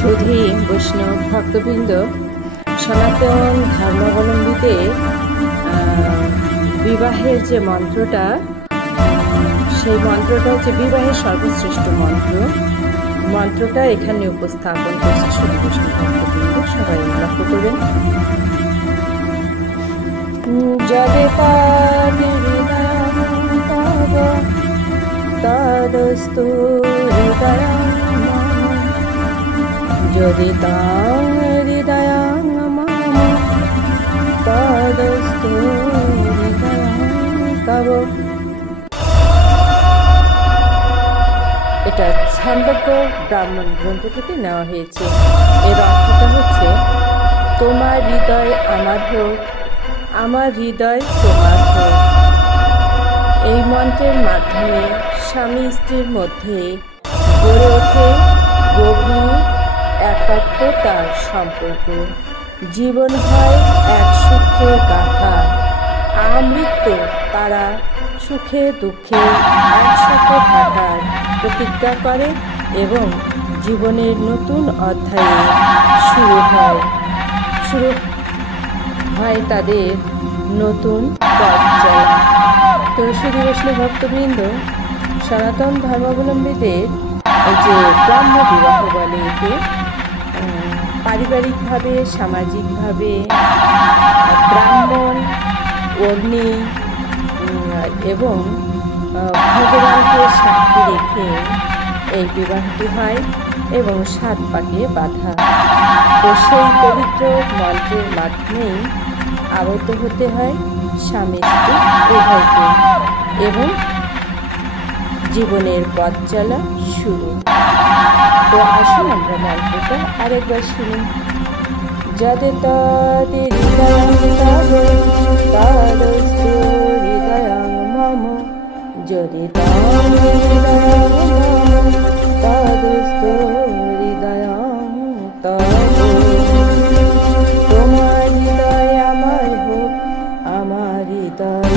সুধী বৈষ্ণব ভক্তবৃন্দ, সনাতন ধর্মাবলম্বীদের বিবাহের যে মন্ত্রটা, সেই মন্ত্রটা হচ্ছে বিবাহের সর্বশ্রেষ্ঠ মন্ত্রটা এখানে উপস্থাপন করছে সুধী বৈষ্ণব ভক্তবৃন্দ। সবাই লক্ষ্য করবেন। যদে তদস্তু হৃদয়ং যদি তাং হৃদয়ং মম তদস্তু হৃদয়ং তব। এটা ছান্দোগ্য ব্রাহ্মণ গ্রন্থ থেকে নেওয়া হয়েছে। এর অর্থটা হচ্ছে, তোমার হৃদয় আমার হোক, আমার হৃদয় তোমার হোক। এই মন্ত্রের মাধ্যমে স্বামী স্ত্রীর মধ্যে গড়ে ওঠে গভীর একাত্মতার সম্পর্ক। জীবন হয় এক সূত্রের গাথা। আমৃত্যু তারা সুখে দুঃখে একসাথে থাকার প্রতিজ্ঞা করে এবং জীবনের নতুন অধ্যায়ে শুরু হয় তাদের নতুন পথ চলা। তো সুধী বৈষ্ণব ভক্তবৃন্দ, সনাতন ধর্মাবলম্বীদের এই যে ব্রাহ্ম বিবাহ বলে, একে পারিবারিকভাবে সামাজিকভাবে ব্রাহ্মণ, অগ্নি এবং ভগবানকে সাক্ষী রেখে এই বিবাহটি হয় এবং 7 পাকে বাঁধা। তো সেই পবিত্র মন্ত্রের মাধ্যমেই আবদ্ধ হতে হয় স্বামী স্ত্রী উভয়কে এবং জীবনের পথ চলা শুরু। তো আসুন আমরা মন্ত্রটা আরেকবার শুনি। যদে তদে হৃদয়ং তদস্তু হৃদয়ং মম যদি তাং হৃদয়ং তদস্তু হৃদয়ং তব। তোমার হৃদয় আমার হোক, আমার হৃদয়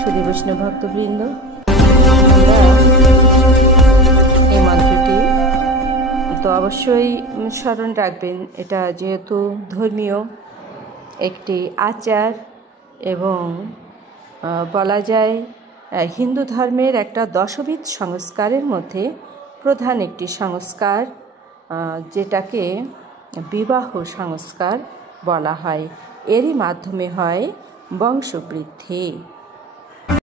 সুধী বৈষ্ণব ভক্তবৃন্দ, এই মন্ত্রটি তো অবশ্যই স্মরণ রাখবেন। এটা যেহেতু ধর্মীয় একটি আচার এবং বলা যায় হিন্দু ধর্মের একটা দশবিধ সংস্কারের মধ্যে প্রধান একটি সংস্কার, যেটাকে বিবাহ সংস্কার বলা হয়। এরই মাধ্যমে হয় বংশবৃদ্ধি।